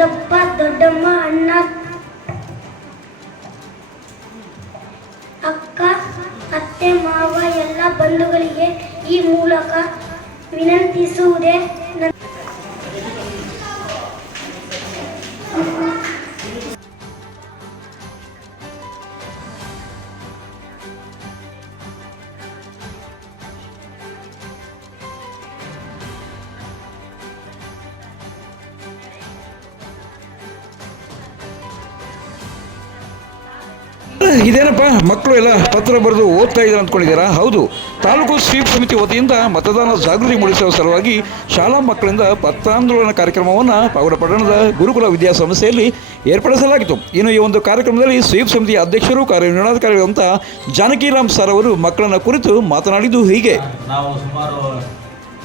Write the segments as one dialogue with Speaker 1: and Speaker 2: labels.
Speaker 1: ದೊಡ್ಡಪ್ಪ ದೊಡ್ಡಮ್ಮ ಅಣ್ಣ. ಅಕ್ಕ ಅತ್ತೆ ಮಾವ ಎಲ್ಲ ಬಂಧುಗಳಿಗೆ ಈ ಮೂಲಕ ವಿನಂತಿಸುವುದೇ
Speaker 2: ಇದೇನಪ್ಪ? ಮಕ್ಕಳು ಎಲ್ಲ ಪತ್ರ ಬರೆದು ಓದ್ತಾ ಇದ್ದಾರೆ ಅಂದ್ಕೊಂಡಿದ್ದೀರಾ? ಹೌದು. ತಾಲೂಕು ಸ್ವೀಪ್ ಸಮಿತಿ ವತಿಯಿಂದ ಮತದಾನ ಜಾಗೃತಿ ಮೂಡಿಸುವ ಸಲುವಾಗಿ ಶಾಲಾ ಮಕ್ಕಳಿಂದ ಪತ್ರಾಂದೋಲನ ಕಾರ್ಯಕ್ರಮವನ್ನು ಪಾವಡ ಪಟ್ಟಣದ ಗುರುಕುಲ ವಿದ್ಯಾಸಂಸ್ಥೆಯಲ್ಲಿ ಏರ್ಪಡಿಸಲಾಗಿತ್ತು. ಇನ್ನು ಈ ಒಂದು ಕಾರ್ಯಕ್ರಮದಲ್ಲಿ ಸ್ವೀಪ್ ಸಮಿತಿಯ ಅಧ್ಯಕ್ಷರು ಕಾರ್ಯನಿರ್ವಹಣಾಧಿಕಾರಿಗಳಂತ ಜಾನಕಿರಾಮ್ ಸರ್ ಅವರು ಮಕ್ಕಳನ್ನ ಕುರಿತು ಮಾತನಾಡಿದ್ದು ಹೀಗೆ.
Speaker 3: ನಾವು ಸುಮಾರು,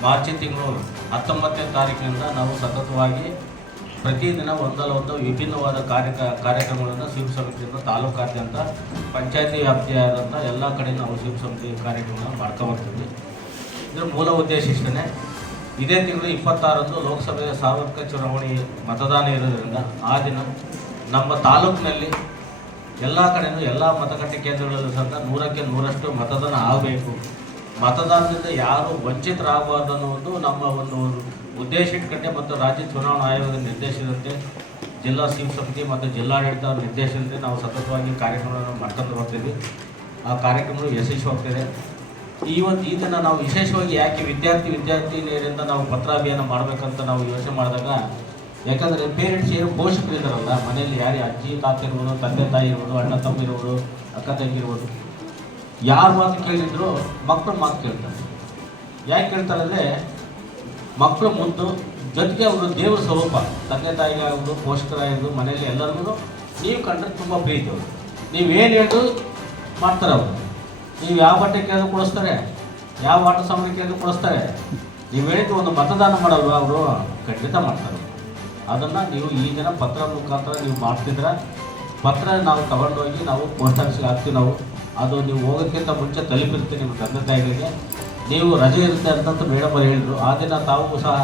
Speaker 3: ಮಾರ್ಚ್ ತಿಂಗಳು ಹತ್ತೊಂಬತ್ತನೇ ತಾರೀಕಿನಿಂದ ನಾವು ಸತತವಾಗಿ ಪ್ರತಿದಿನ ಒಂದಲ್ಲ ಒಂದು ವಿಭಿನ್ನವಾದ ಕಾರ್ಯ ಕಾರ್ಯಕ್ರಮಗಳನ್ನು ಸ್ವೀಪ್ ಸಮಿತಿಯಿಂದ ತಾಲೂಕಾದ್ಯಂತ, ಪಂಚಾಯತಿ ವ್ಯಾಪ್ತಿಯಾದಂಥ ಎಲ್ಲ ಕಡೆ ನಾವು ಸ್ವೀಪ್ ಸಮಿತಿ ಕಾರ್ಯಕ್ರಮಗಳನ್ನು ಮಾಡ್ತಾ ಬರ್ತೀವಿ. ಇದರ ಮೂಲ ಉದ್ದೇಶ ಇಷ್ಟೇ ಇದೇ ತಿಂಗಳು ಇಪ್ಪತ್ತಾರಂದು ಲೋಕಸಭೆಯ ಸಾರ್ವತ್ರಿಕ ಚುನಾವಣೆ ಮತದಾನ ಇರೋದರಿಂದ ಆ ದಿನ ನಮ್ಮ ತಾಲೂಕಿನಲ್ಲಿ ಎಲ್ಲ ಕಡೆಯೂ ಎಲ್ಲ ಮತಗಟ್ಟೆ ಕೇಂದ್ರಗಳಲ್ಲೂ ಸಹ ನೂರಕ್ಕೆ ನೂರಷ್ಟು ಮತದಾನ ಆಗಬೇಕು. ಮತದಾನದಿಂದ ಯಾರು ವಂಚಿತರಾಗಬಾರ್ದು ಅನ್ನೋ ಒಂದು ನಮ್ಮ ಒಂದು ಉದ್ದೇಶ ಇಟ್ಕೊಂಡೆ ಮತ್ತು ರಾಜ್ಯ ಚುನಾವಣಾ ಆಯೋಗದ ನಿರ್ದೇಶನದಂತೆ ಜಿಲ್ಲಾ ಸಿಮ್ ಸಮಿತಿ ಮತ್ತು ಜಿಲ್ಲಾಡಳಿತ ನಿರ್ದೇಶನದಂತೆ ನಾವು ಸತತವಾಗಿ ಕಾರ್ಯಕ್ರಮಗಳನ್ನು ಮಾಡ್ಕೊಂಡು ಬರ್ತೀವಿ ಆ ಕಾರ್ಯಕ್ರಮಗಳು ಯಶಸ್ವಿಯಾಗ್ತಿದೆ. ಇವತ್ತು ಈ ದಿನ ನಾವು ವಿಶೇಷವಾಗಿ ಯಾಕೆ ವಿದ್ಯಾರ್ಥಿ ವಿದ್ಯಾರ್ಥಿನಿಯರಿಂದ ನಾವು ಪತ್ರಾಭಿಯಾನ ಮಾಡಬೇಕಂತ ನಾವು ಯೋಚನೆ ಮಾಡಿದಾಗ, ಯಾಕಂದರೆ ಪೇರೆಂಟ್ಸ್ ಏನು ಪೋಷಕರು ಇದ್ದಾರಲ್ಲ, ಮನೆಯಲ್ಲಿ ಯಾರೇ ಅಜ್ಜಿ, ತಾತ ಇರ್ಬೋದು, ತಂದೆ, ತಾಯಿ ಇರ್ಬೋದು, ಅಣ್ಣ, ತಮ್ಮ ಇರ್ಬೋದು, ಅಕ್ಕ, ತಂಗಿ ಇರ್ಬೋದು, ಯಾರು ಮಾತು ಕೇಳಿದ್ರು ಮಕ್ಕಳು ಮಾತು ಕೇಳ್ತಾರೆ. ಯಾಕೆ ಕೇಳ್ತಾರೆ ಅಂದರೆ ಮಕ್ಕಳು ಮುಂದೆ ಜೊತೆಗೆ ಅವರು ದೇವ್ರ ಸ್ವರೂಪ, ತಂದೆ ತಾಯಿಗೆ ಆಗ್ಬೋದು ಪೋಷಕರಾಗಿರ್ಬೋದು ಮನೆಯಲ್ಲಿ ಎಲ್ಲರಿಗೂ ನೀವು ಕಂಡ್ರೆ ತುಂಬ ಪ್ರೀತಿ ಅವರು. ನೀವೇನು ಹೇಳಿದ್ರು ಮಾಡ್ತಾರೆ ಅವರು. ನೀವು ಯಾವ ಬಟ್ಟೆ ಕೇಳಿದ್ರು ಕೊಡಿಸ್ತಾರೆ, ಯಾವ ಆಟ ಸಾಮಾನು ಕೇಳಿದ್ರು ಕೊಡಿಸ್ತಾರೆ. ನೀವು ಹೇಳಿದ್ದು ಒಂದು ಮತದಾನ ಮಾಡಲ್ವ ಅವರು? ಖಂಡಿತ ಮಾಡ್ತಾರೆ. ಅದನ್ನು ನೀವು ಈ ದಿನ ಪತ್ರ ಮುಖಾಂತರ ನೀವು ಮಾಡ್ತಿದ್ರೆ ಪತ್ರ ನಾವು ತಗೊಂಡೋಗಿ ನಾವು ಪೋಸ್ಟ್ ಆಫೀಸ್ಗೆ ಹಾಕ್ತೀವಿ ನಾವು. ಅದು ನೀವು ಹೋಗೋಕ್ಕಿಂತ ಮುಂಚೆ ತಲುಪಿರ್ತೀವಿ ನಿಮ್ಮ ತಂದೆ ತಾಯಿಗಳಿಗೆ. ನೀವು ರಜೆ ಇರುತ್ತೆ ಅಂತಂತ ಮೇಡಮ್ ಅವರು ಹೇಳಿದರು. ಆ ದಿನ ತಾವು ಸಹ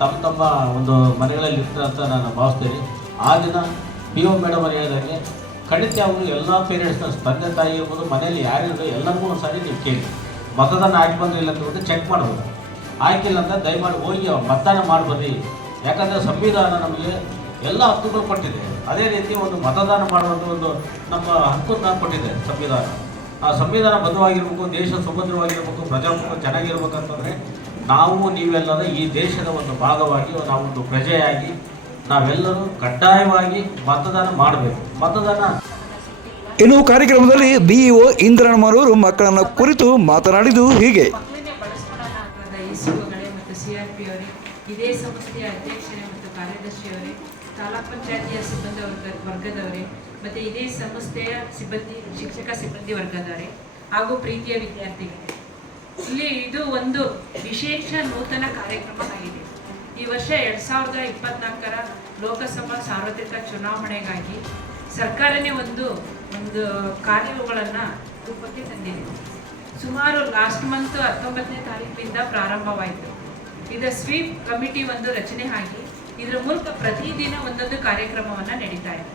Speaker 3: ತಮ್ಮ ತಮ್ಮ ಒಂದು ಮನೆಗಳಲ್ಲಿ ಇರ್ತಾರೆ ಅಂತ ನಾನು ಭಾವಿಸ್ತೀನಿ. ಆ ದಿನ ಪಿ ಒ ಮೇಡಮ್ ಅವರು ಹೇಳಿದಂಗೆ, ಖಂಡಿತ ಅವರು ಎಲ್ಲ ಪೇರೆಂಟ್ಸ್ನ ತಂದೆ ತಾಯಿ ಇರ್ಬೋದು, ಮನೆಯಲ್ಲಿ ಯಾರಿದ್ರು ಎಲ್ಲರಿಗೂ ಒಂದು ಸಾರಿ ನೀವು ಕೇಳಿ. ಮತದಾನ ಆಗಿ ಬಂದಿಲ್ಲ ಅಂತ ಚೆಕ್ ಮಾಡ್ಬೋದು. ಆಯ್ಕಿಲ್ಲ ಅಂತ ದಯಮಾಡಿ ಹೋಗಿ ಮತದಾನ ಮಾಡ್ಬರ್ರಿ. ಯಾಕಂದರೆ ಸಂವಿಧಾನ ನಮಗೆ ಎಲ್ಲ ಹಕ್ಕುಗಳು ಕೊಟ್ಟಿದೆ. ಅದೇ ರೀತಿ ಒಂದು ಮತದಾನ ಮಾಡುವಂಥ ಒಂದು ನಮ್ಮ ಹಕ್ಕನ್ನು ಕೊಟ್ಟಿದೆ ಸಂವಿಧಾನ. ಆ ಸಂವಿಧಾನ ಬದ್ಧವಾಗಿರ್ಬೇಕು ದೇಶ ಸುಭದ್ರವಾಗಿರ್ಬೇಕು ಪ್ರಜಾಪ್ರಭುತ್ವ ಚೆನ್ನಾಗಿರ್ಬೇಕಂತಂದರೆ ನಾವು ನೀವೆಲ್ಲರ ಈ ದೇಶದ ಒಂದು ಭಾಗವಾಗಿ ನಾವೊಂದು ಪ್ರಜೆಯಾಗಿ ನಾವೆಲ್ಲರೂ ಕಡ್ಡಾಯವಾಗಿ ಮತದಾನ ಮಾಡಬೇಕು. ಮತದಾನ
Speaker 2: ಇನ್ನು ಕಾರ್ಯಕ್ರಮದಲ್ಲಿ ಬಿಇಒ ಇಂದ್ರಣ್ಣಮ್ಮನವರು ಮಕ್ಕಳನ್ನ ಕುರಿತು ಮಾತನಾಡಿದ್ದು ಹೀಗೆ
Speaker 4: ಮಕ್ಕಳನ್ನೇ ಬಳಸ್ಕೊಳ್ಳೋಣ ಇಸುಗಳೇ ಮತ್ತು ಸಿ ಆರ್ ಪಿ ಅವರೇ ಇದೇ ಸಂಸ್ಥೆಯ ಅಧ್ಯಕ್ಷರೇ ಮತ್ತು ಕಾರ್ಯದರ್ಶಿಯವರೇ ತಾಲೂಕ್ ಪಂಚಾಯತಿಯ ಸಿಬ್ಬಂದಿ ವರ್ಗ ವರ್ಗದವರೇ, ಮತ್ತು ಇದೇ ಸಂಸ್ಥೆಯ ಸಿಬ್ಬಂದಿ, ಶಿಕ್ಷಕ ಸಿಬ್ಬಂದಿ ವರ್ಗದವರೇ, ಹಾಗೂ ಪ್ರೀತಿಯ ವಿದ್ಯಾರ್ಥಿಗಳೇ. ಇಲ್ಲಿ ಇದು ಒಂದು ವಿಶೇಷ ನೂತನ ಕಾರ್ಯಕ್ರಮ ಆಗಿದೆ. ಈ ವರ್ಷ ಎರಡ್ ಸಾವಿರದ ಇಪ್ಪತ್ನಾಲ್ಕರ ಲೋಕಸಭಾ ಸಾರ್ವತ್ರಿಕ ಚುನಾವಣೆಗಾಗಿ ಸರ್ಕಾರನೇ ಒಂದು ಒಂದು ಕಾರ್ಯಗಳನ್ನು ರೂಪಕ್ಕೆ ತಂದಿದೆ. ಸುಮಾರು ಲಾಸ್ಟ್ ಮಂತ್ ಹತ್ತೊಂಬತ್ತನೇ ತಾರೀಕಿನಿಂದ ಪ್ರಾರಂಭವಾಯಿತು. ಇದರ ಸ್ವೀಪ್ ಕಮಿಟಿ ಒಂದು ರಚನೆ ಆಗಿ ಇದರ ಮೂಲಕ ಪ್ರತಿದಿನ ಒಂದೊಂದು ಕಾರ್ಯಕ್ರಮವನ್ನು ನಡೀತಾ ಇದೆ.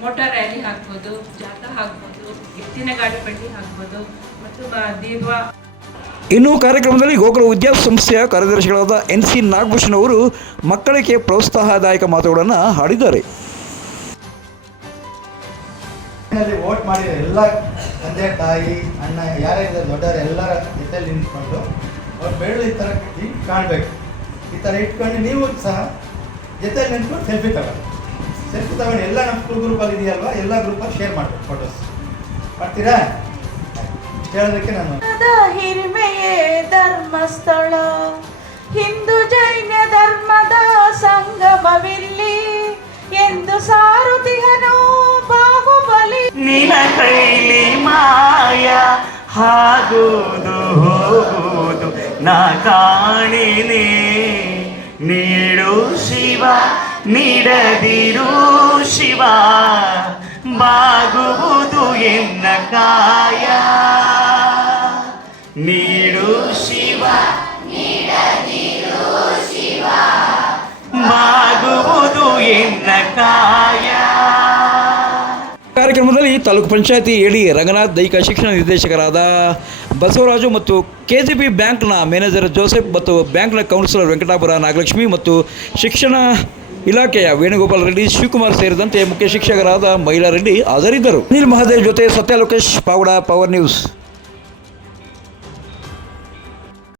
Speaker 4: ಮೋಟಾರ್ ರ್ಯಾಲಿ ಹಾಕ್ಬೋದು ಜಾಥಾ ಹಾಕ್ಬೋದು ಎತ್ತಿನ ಗಾಡಿ ಬಂಡಿ ಹಾಕ್ಬೋದು ಮತ್ತು ದೀಪ
Speaker 2: ಇನ್ನು ಕಾರ್ಯಕ್ರಮದಲ್ಲಿ ಗೋಕುಲ ವಿದ್ಯಾಸಂಸ್ಥೆಯ ಕಾರ್ಯದರ್ಶಿಗಳಾದ ಎನ್ ಸಿ ನಾಗಭೂಷಣ್ ಅವರು ಮಕ್ಕಳಿಗೆ ಪ್ರೋತ್ಸಾಹದಾಯಕ ಮಾತುಗಳನ್ನು ಹಾಡಿದ್ದಾರೆ.
Speaker 5: ವೋಟ್ ಮಾಡಿ ಎಲ್ಲ ತಂದೆ ತಾಯಿ ಅಣ್ಣ ಯಾರ್ಯಾರಿದ್ದಾರೆ ದೊಡ್ಡವರು ಎಲ್ಲರ ಜೊತೆಯಲ್ಲಿ ನಿಂತ್ಕೊಂಡು ಅವ್ರು ಬೆಳ್ಳಿ ಈ ಥರ ಕಾಣಬೇಕು. ಈ ಥರ ಇಟ್ಕೊಂಡು ನೀವು ಸಹ ಜೊತೆ ನಿಂತ್ಕೊಂಡು ಸೆಲ್ಫಿ ತಗೊಳ್ಳಿ. ಸೆಲ್ಫಿ ತಗೊಂಡು ಎಲ್ಲ ನಮ್ಮ ಸ್ಕೂಲ್ ಗ್ರೂಪಲ್ಲಿ ಇದೆಯಲ್ವಾ? ಎಲ್ಲ ಗ್ರೂಪಲ್ಲಿ ಶೇರ್ ಮಾಡಬೇಕು ಫೋಟೋಸ್ ಮಾಡ್ತೀರಾ? ಹೇಳೋದಕ್ಕೆ ನಾನು
Speaker 6: ಹಿರಿಮೆಯೇ ಧರ್ಮಸ್ಥಳ. ಹಿಂದೂ ಜೈನ ಧರ್ಮದ ಸಂಗಮವಿಲ್ಲಿ ಎಂದು ಸಾರುತಿಹನು ಬಾಹುಬಲಿ.
Speaker 7: ನಿನ ಕೈಲಿ ಮಾಯ ಹಾಗೂ ನಾ ಕಾಣಿನೆ ನೀಡು ಶಿವ ನೀಡದಿರು ಶಿವ ಬಾಗುವುದು ಎನ್ನ ಕಾಯ ನೀಡು ಶಿವ ನೀಡದಿರು ಶಿವ ಮಾಗುವುದು ಎನ್ನ ಕಾಯ
Speaker 2: ಕಾರ್ಯಕ್ರಮದಲ್ಲಿ ತಾಲೂಕು ಪಂಚಾಯತಿ ಎಡಿ ರಂಗನಾಥ್ ದೈಹಿಕ ಶಿಕ್ಷಣ ನಿರ್ದೇಶಕರಾದ ಬಸವರಾಜು ಮತ್ತು ಕೆ ಜಿ ಬಿ ಬ್ಯಾಂಕ್ನ ಮ್ಯಾನೇಜರ್ ಜೋಸೆಫ್ ಮತ್ತು ಬ್ಯಾಂಕ್ನ ಕೌನ್ಸಿಲರ್ ವೆಂಕಟಾಪುರ ನಾಗಲಕ್ಷ್ಮಿ ಮತ್ತು ಶಿಕ್ಷಣ ಇಲಾಖೆಯ ವೇಣುಗೋಪಾಲ್ ರೆಡ್ಡಿ, ಶಿವಕುಮಾರ್ ಸೇರಿದಂತೆ ಮುಖ್ಯ ಶಿಕ್ಷಕರಾದ ಮಹಿಳಾ ರೆಡ್ಡಿ ಹಾಜರಿದ್ದರು. ಅನಿಲ್ ಮಹಾದೇವ್ ಜೊತೆ ಸತ್ಯ ಲೋಕೇಶ್ ಪಾವಡ, ಪವರ್ ನ್ಯೂಸ್.